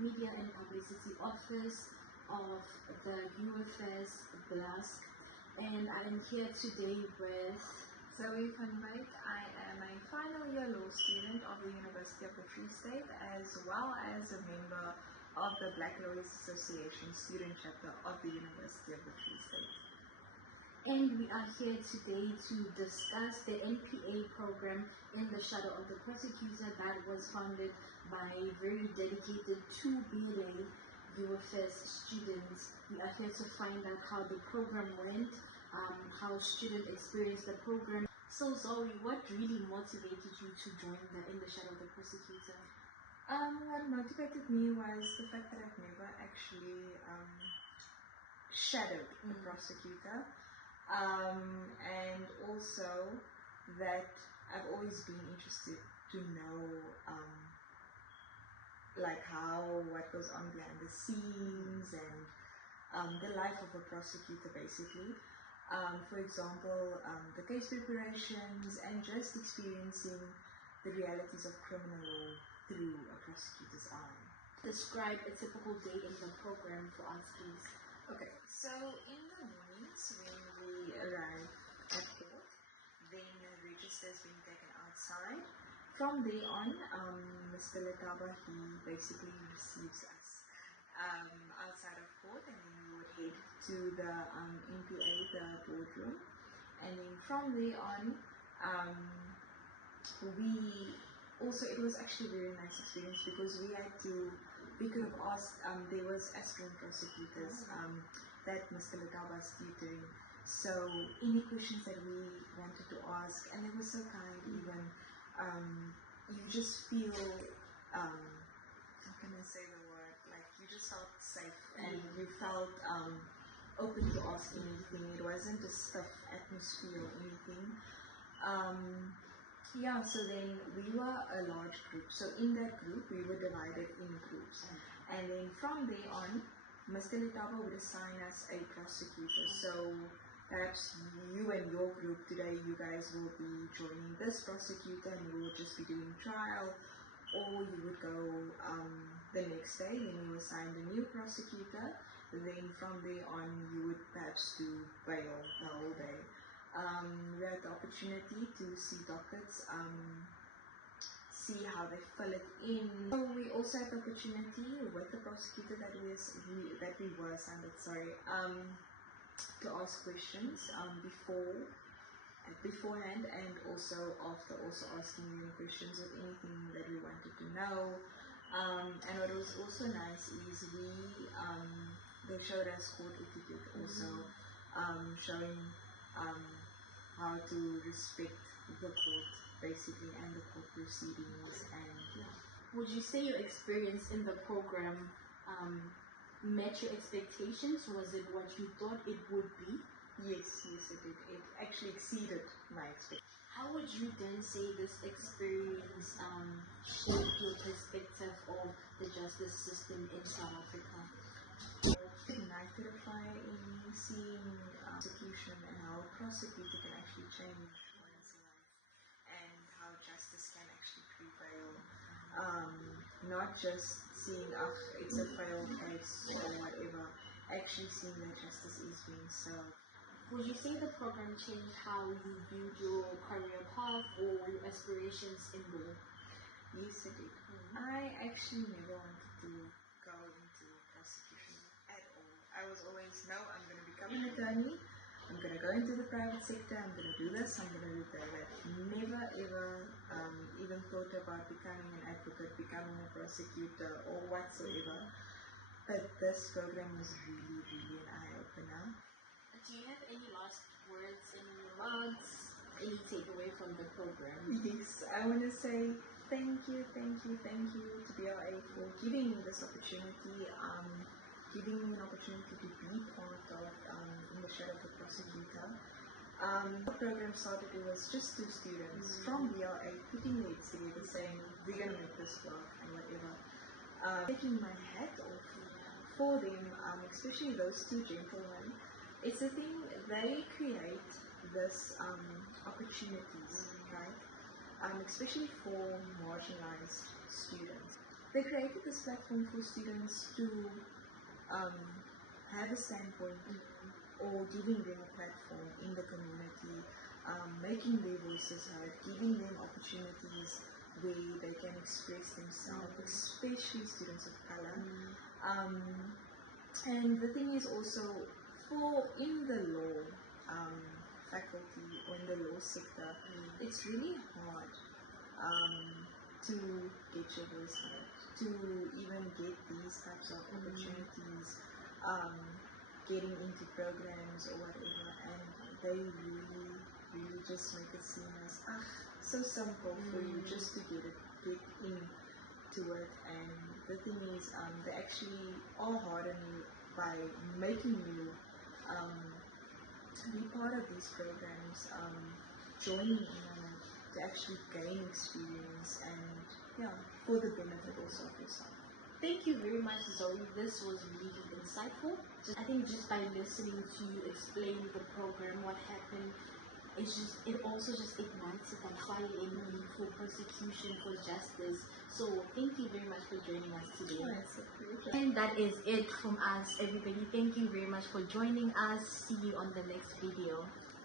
Media and Publicity Office of the UFS BLASC, and I am here today with Zoe van Wyk. I am a final year law student of the University of the Free State, as well as a member of the Black Lawyers Association student chapter of the University of the Free State. And we are here today to discuss the NPA program in the shadow of the prosecutor that was founded by very dedicated 2 BLA UFS students. We are here to find out how the program went, how students experienced the program. So Zoe, what really motivated you to join In the Shadow of the Prosecutor? What motivated me was the fact that I've never actually shadowed a prosecutor. And also that I've always been interested to know what goes on behind the scenes and the life of a prosecutor basically. For example, the case preparations and just experiencing the realities of criminal law through a prosecutor's eye. Describe a typical day in the program for us, please. Okay, so in the mornings when we arrive at court, then the register is being taken outside. From there on, Mr. Letaba, he basically receives us outside of court, and then we would head to the NPA, the boardroom. And then from there on, it was actually a very nice experience because we could have asked, there was aspirant prosecutors that Mr. Letaba is tutoring. So any questions that we wanted to ask, and they were so kind even, you just feel, how can I say the word, like you just felt safe and you felt open to ask anything. It wasn't a stiff atmosphere or anything. So then we were a large group. So in that group, we were divided in groups. And then from there on, Mr. Letaba would assign us a prosecutor. So perhaps you and your group today, you guys will be joining this prosecutor and you will just be doing trial. Or you would go the next day and you assigned a new prosecutor. Then from there on, you would perhaps do bail the whole day. We had the opportunity to see dockets, see how they fill it in. So we also had the opportunity with the prosecutor that we were assigned, to ask questions beforehand and also after, also asking them questions of anything that we wanted to know. And what was also nice is they showed us court etiquette, also showing how to respect the court basically and the court proceedings. And would you say your experience in the program met your expectations? Was it what you thought it would be? Yes, it did. It actually exceeded my expectations. How would you then say this experience shaped your perspective of the justice system in South Africa? Ignited a fire in me seeing prosecution and how a prosecutor can actually change one's life and how justice can actually prevail. Not just seeing it's a failed case or whatever, actually seeing that justice is being served. Would you say the program changed how you viewed your career path or your aspirations in law? Yes, it did. I actually never wanted to go into prosecution at all. I was always, no, I'm going to become an attorney, I'm going to go into the private sector, I'm going to do this, I'm going to do that. Never ever even thought about becoming an advocate, becoming a prosecutor or whatsoever. But this program was really, really an eye-opener. Do you have any last words, any remarks, any takeaway from the program? Yes, I want to say thank you to BLA for giving me this opportunity, giving me an opportunity to be part of In the Shadow of the Prosecutor. The program started, it was just 2 students from BLA putting their heads together saying, we're going to make this work and whatever. Taking my hat off for them, especially those 2 gentlemen. It's a thing, they create this opportunities, right? Especially for marginalized students. they created this platform for students to have a standpoint or giving them a platform in the community, making their voices heard, giving them opportunities where they can express themselves, especially students of color. And the thing is also, for in the law faculty or in the law sector, it's really hard to get your voice heard, to even get these types of opportunities, getting into programs or whatever, and they really just make it seem as so simple for you just to get into it. And the thing is, they actually are hard on you by making you be part of these programs, joining in on it to actually gain experience and for the benefit also of yourself. Thank you very much, Zoe. This was really insightful. I think just by listening to you explain the program, what happened, it also just ignites a fire in me for prosecution, for justice. So thank you very much for joining us today. It's a pleasure. And that is it from us, everybody. Thank you very much for joining us. See you on the next video.